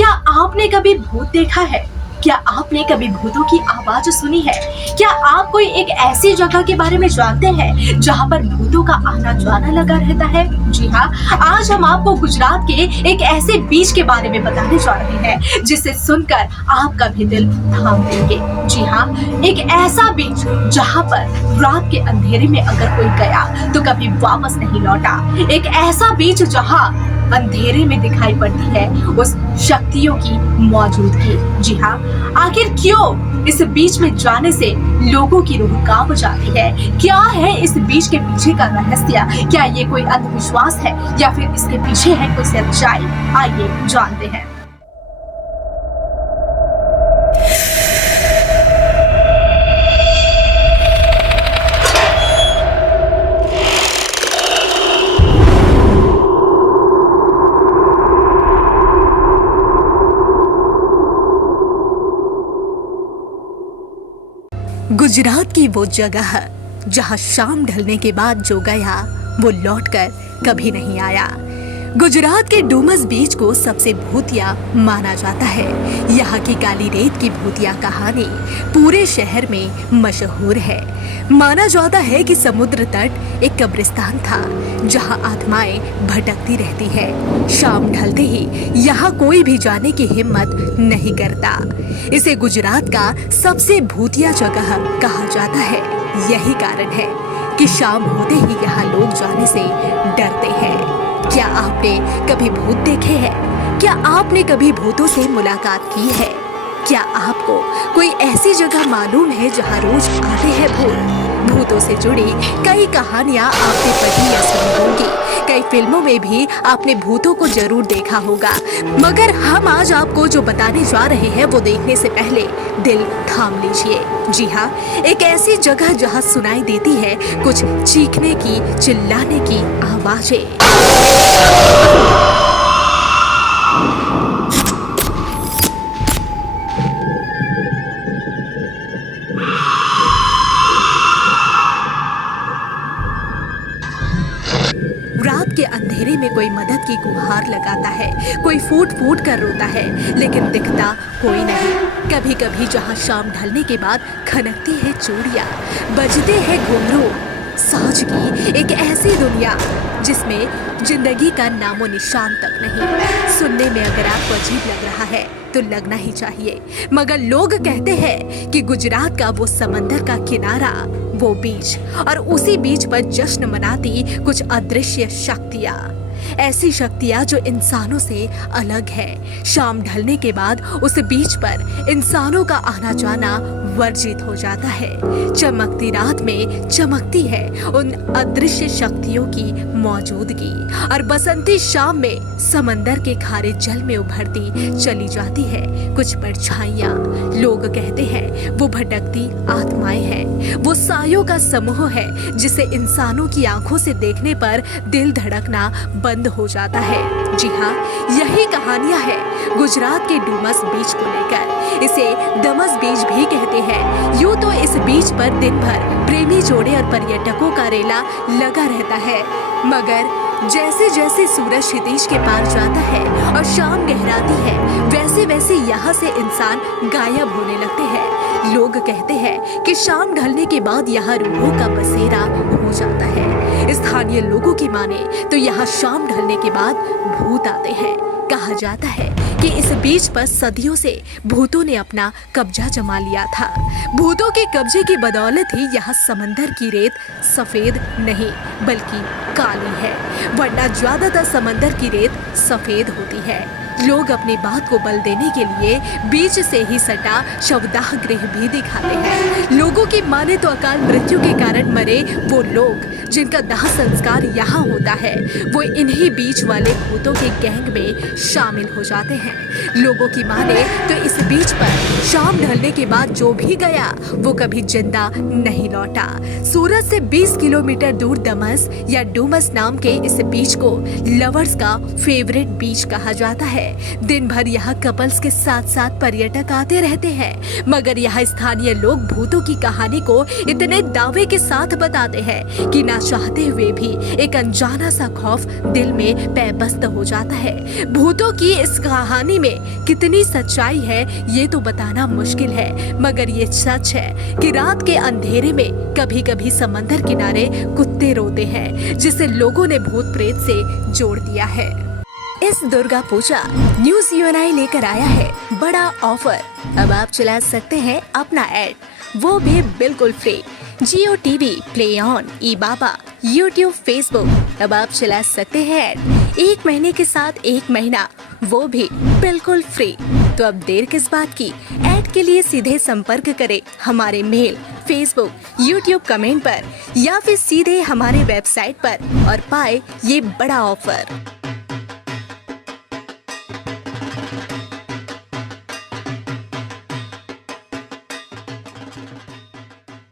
क्या आपने कभी भूत देखा है? क्या आपने कभी भूतों की आवाज सुनी है? क्या आप कोई एक ऐसी जगह के बारे में जानते हैं जहां पर भूतों का आना जाना लगा रहता है? जी हाँ, आज हम आपको गुजरात के एक ऐसे बीच के बारे में बताने जा रहे हैं जिसे सुनकर आपका भी दिल थाम देंगे। जी हाँ, एक ऐसा बीच जहां पर रात के अंधेरे में अगर कोई गया तो कभी वापस नहीं लौटा। एक ऐसा बीच जहां अंधेरे में दिखाई पड़ती है उस शक्तियों की मौजूदगी। जी हाँ, आखिर क्यों इस बीच में जाने से लोगों की रूह कांप जाती है? क्या है इस बीच के पीछे का रहस्य? क्या ये कोई अंधविश्वास है या फिर इसके पीछे है कोई सच्चाई? आइए जानते हैं। गुजरात की वो जगह जहां शाम ढलने के बाद जो गया वो लौटकर कभी नहीं आया। गुजरात के डूमस बीच को सबसे भूतिया माना जाता है। यहाँ की काली रेत की भूतिया कहानी पूरे शहर में मशहूर है। माना जाता है कि समुद्र तट एक कब्रिस्तान था जहाँ आत्माएं भटकती रहती है। शाम ढलते ही यहाँ कोई भी जाने की हिम्मत नहीं करता। इसे गुजरात का सबसे भूतिया जगह कहा जाता है। यही कारण है कि शाम होते ही यहाँ लोग जाने से डरते हैं। क्या आपने कभी भूत देखे हैं? क्या आपने कभी भूतों से मुलाकात की है? क्या आपको कोई ऐसी जगह मालूम है जहाँ रोज आते हैं भूत? भूतों से जुड़ी कई कहानियाँ आपने पढ़ी या सुनी होंगी। कई फिल्मों में भी आपने भूतों को जरूर देखा होगा। मगर हम आज आपको जो बताने जा रहे हैं वो देखने से पहले दिल थाम लीजिए। जी हाँ, एक ऐसी जगह जहाँ सुनाई देती है कुछ चीखने की, चिल्लाने की आवाजें। रात के अंधेरे में कोई मदद की गुहार लगाता है, कोई फूट फूट कर रोता है, लेकिन दिखता कोई नहीं। कभी कभी जहाँ शाम ढलने के बाद खनकती है चूड़ियाँ, बजते हैं घुंघरू, सांझ की एक ऐसी दुनिया जिसमें जिंदगी का नामो निशान तक नहीं। सुनने में अगर आपको अजीब लग रहा है तो लगना ही चाहिए, मगर लोग कहते हैं कि गुजरात का वो समंदर का किनारा, वो बीच, और उसी बीच पर जश्न मनाती कुछ अदृश्य शक्तियाँ, ऐसी शक्तियाँ जो इंसानों से अलग है। शाम ढलने के बाद उस बीच पर इंसानों का आना जाना वर्जित हो जाता है। चमकती रात में चमकती है उन अदृश्य शक्तियों की मौजूदगी, और बसंती शाम में समंदर के खारे जल में उभरती चली जाती है कुछ परछाइयाँ। लोग कहते हैं वो भटकती आत्माएं हैं, वो सायों का समूह है जिसे इंसानों की आंखों से देखने पर दिल धड़कना बंद हो जाता है। जी हाँ, यही कहानियां है गुजरात के डूमस बीच को लेकर। इसे डमस बीच भी कहते हैं। यूं तो इस बीच पर दिन भर प्रेमी जोड़े और पर्यटकों का रेला लगा रहता है, मगर जैसे जैसे सूरज क्षितिज के पार जाता है और शाम गहराती है, वैसे वैसे यहाँ से इंसान गायब होने लगते हैं। लोग कहते हैं कि शाम ढलने के बाद यहाँ रूहों का बसेरा हो जाता है। स्थानीय लोगों की माने तो यहाँ शाम ढलने के बाद भूत आते हैं। कहा जाता है कि इस बीच पर सदियों से भूतों ने अपना कब्जा जमा लिया था। भूतों के कब्जे की बदौलत ही यहाँ समंदर की रेत सफेद नहीं बल्कि काली है, वरना ज्यादातर समंदर की रेत सफेद होती है। लोग अपनी बात को बल देने के लिए बीच से ही सटा शवदाह गृह भी दिखाते हैं। लोगों की माने तो अकाल मृत्यु के कारण मरे वो लोग जिनका दाह संस्कार यहाँ होता है, वो इन्हीं बीच वाले भूतों के गैंग में शामिल हो जाते हैं। लोगों की माने तो इस बीच पर शाम ढलने के बाद जो भी गया वो कभी जिंदा नहीं लौटा। सूरत से 20 किलोमीटर दूर डमस या डूमस नाम के इस बीच को लवर्स का फेवरेट बीच कहा जाता है। दिन भर यहाँ कपल्स के साथ साथ पर्यटक आते रहते हैं, मगर यहाँ स्थानीय लोग भूतों की कहानी को इतने दावे के साथ बताते हैं कि ना चाहते हुए भी एक अनजाना सा खौफ दिल में पैबस्त हो जाता है। भूतों की इस कहानी में कितनी सच्चाई है ये तो बताना मुश्किल है, मगर ये सच है कि रात के अंधेरे में कभी कभी समंदर किनारे कुत्ते रोते हैं, जिसे लोगों ने भूत प्रेत से जोड़ दिया है। इस दुर्गा पूजा न्यूज यूएनआई लेकर आया है बड़ा ऑफर। अब आप चला सकते हैं अपना ऐड, वो भी बिल्कुल free. Jio TV, play on, E Baba, YouTube, Facebook, अब आप चला सकते हैं ऐड 1 महीने के साथ 1 महीना, वो भी बिल्कुल फ्री। तो अब देर किस बात की, ऐड के लिए सीधे संपर्क करें हमारे मेल, फेसबुक, यूट्यूब कमेंट पर या फिर सीधे हमारे वेबसाइट पर और पाए ये बड़ा ऑफर।